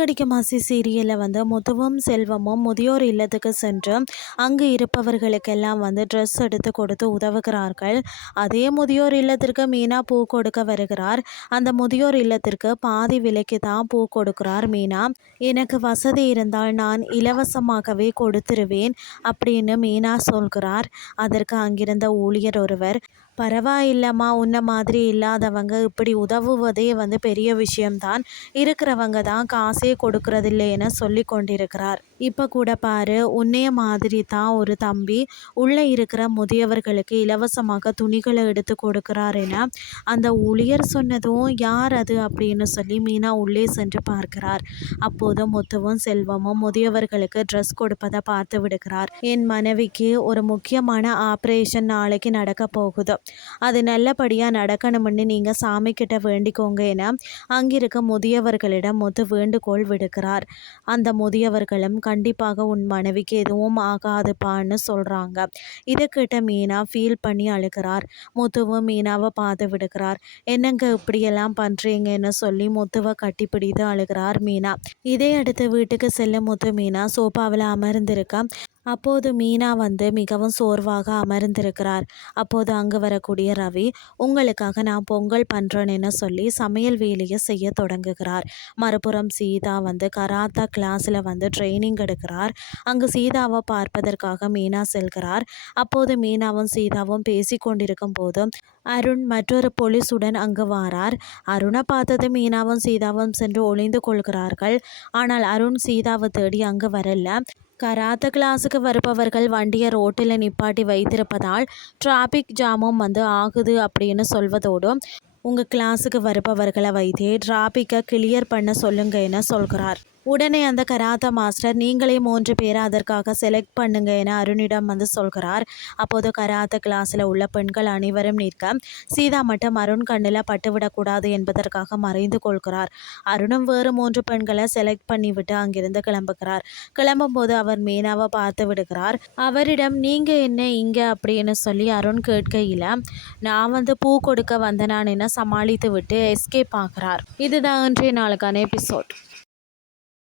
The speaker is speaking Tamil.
சிறகடிக்க மாசி சீரியலில் வந்து முத்துவும் செல்வமும் முதியோர் இல்லத்துக்கு சென்று அங்கு இருப்பவர்களுக்கெல்லாம் வந்து ட்ரெஸ் எடுத்து கொடுத்து உதவுகிறார்கள். அதே முதியோர் இல்லத்திற்கு மீனா பூ கொடுக்க வருகிறார். அந்த முதியோர் இல்லத்திற்கு பாதி விலைக்கு தான் பூ கொடுக்கிறார் மீனா. எனக்கு வசதி இருந்தால் நான் இலவசமாகவே கொடுத்துருவேன் அப்படின்னு மீனா சொல்கிறார். அதற்கு அங்கிருந்த ஊழியர் ஒருவர், பரவாயில்லம்மா, உன்ன மாதிரி இல்லாதவங்க இப்படி உதவுவதே வந்து பெரிய விஷயம்தான், இருக்கிறவங்க தான் காசே கொடுக்கறதில்லைன்னு சொல்லி கொண்டிருக்கிறார். இப்போ கூட பாரு, உன்னைய மாதிரி தான் ஒரு தம்பி உள்ளே இருக்கிற முதியவர்களுக்கு இலவசமாக துணிகளை எடுத்து கொடுக்கிறார் என அந்த ஊழியர் சொன்னதும், யார் அது அப்படின்னு சொல்லி மீனா உள்ளே சென்று பார்க்கிறார். அப்போது முத்துவும் செல்வமும் முதியவர்களுக்கு ட்ரெஸ் கொடுப்பதை பார்த்து விடுகிறார். என் மனைவிக்கு ஒரு முக்கியமான ஆப்ரேஷன் நாளைக்கு நடக்க போகுது, அது நல்லபடியாக நடக்கணும்னு நீங்கள் சாமிக்கிட்ட வேண்டிக்கோங்க என அங்கிருக்க முதியவர்களிடம் முத்து வேண்டுகோள் விடுக்கிறார். அந்த முதியவர்களும் கண்டிப்பாக உன் மனைவிக்கு எதுவும் ஆகாதுப்பான்னு சொல்கிறாங்க. இதை கேட்ட மீனா ஃபீல் பண்ணி அழுகிறார். முத்துவும் மீனாவை பார்த்து விடுக்கிறார். என்னங்க இப்படியெல்லாம் பண்ணுறீங்கன்னு சொல்லி முத்துவை கட்டிப்பிடித்து அழுகிறார் மீனா. இதை அடுத்து வீட்டுக்கு செல்லும் முத்து மீனா சோஃபாவில் அமர்ந்திருக்க, அப்போது மீனா வந்து மிகவும் சோர்வாக அமர்ந்திருக்கிறார். அப்போது அங்கு வரக்கூடிய ரவி, உங்களுக்காக நான் பொங்கல் பண்ணுறேன்னு சொல்லி சமையல் வேலையை செய்ய தொடங்குகிறார். மறுபுறம் சீதா வந்து கராத்தா கிளாஸில் வந்து ட்ரைனிங் எடுக்கிறார். அங்கு சீதாவை பார்ப்பதற்காக மீனா செல்கிறார். அப்போது மீனாவும் சீதாவும் பேசி கொண்டிருக்கும் போது அருண் மற்றொரு போலீஸுடன் அங்கு வாரார். அருணை பார்த்தது மீனாவும் சீதாவும் சென்று ஒளிந்து கொள்கிறார்கள். ஆனால் அருண் சீதாவை தேடி அங்கு வரல. கராத்தே கிளாஸுக்கு வருபவர்கள் வண்டியை ரோட்டில் நிப்பாட்டி வைத்திருப்பதால் டிராஃபிக் ஜாமும் வந்து ஆகுது அப்படின்னு சொல்வதோடு, உங்கள் கிளாஸுக்கு வருபவர்களை வைத்தே டிராஃபிக்கை கிளியர் பண்ண சொல்லுங்கன்னு சொல்கிறார். உடனே அந்த கராத்தா மாஸ்டர், நீங்களே 3 பேரை அதற்காக செலக்ட் பண்ணுங்க என அருணிடம் வந்து சொல்கிறார். அப்போது கராத்தே கிளாஸில் உள்ள பெண்கள் அனைவரும் நிற்க, சீதா மட்டும் அருண் கண்ணில் பட்டுவிடக்கூடாது என்பதற்காக மறைந்து கொள்கிறார். அருணும் வேறு 3 பெண்களை செலக்ட் பண்ணிவிட்டு அங்கிருந்து கிளம்புகிறார். கிளம்பும்போது அவர் மீனாவை பார்த்து விடுகிறார். அவரிடம், நீங்கள் என்ன இங்கே அப்படின்னு சொல்லி அருண் கேட்கையில், நான் வந்து பூ கொடுக்க வந்தேனான் என சமாளித்து விட்டு எஸ்கேப் ஆகிறார். இதுதான் இன்றைய நாளுக்கான எபிசோட்.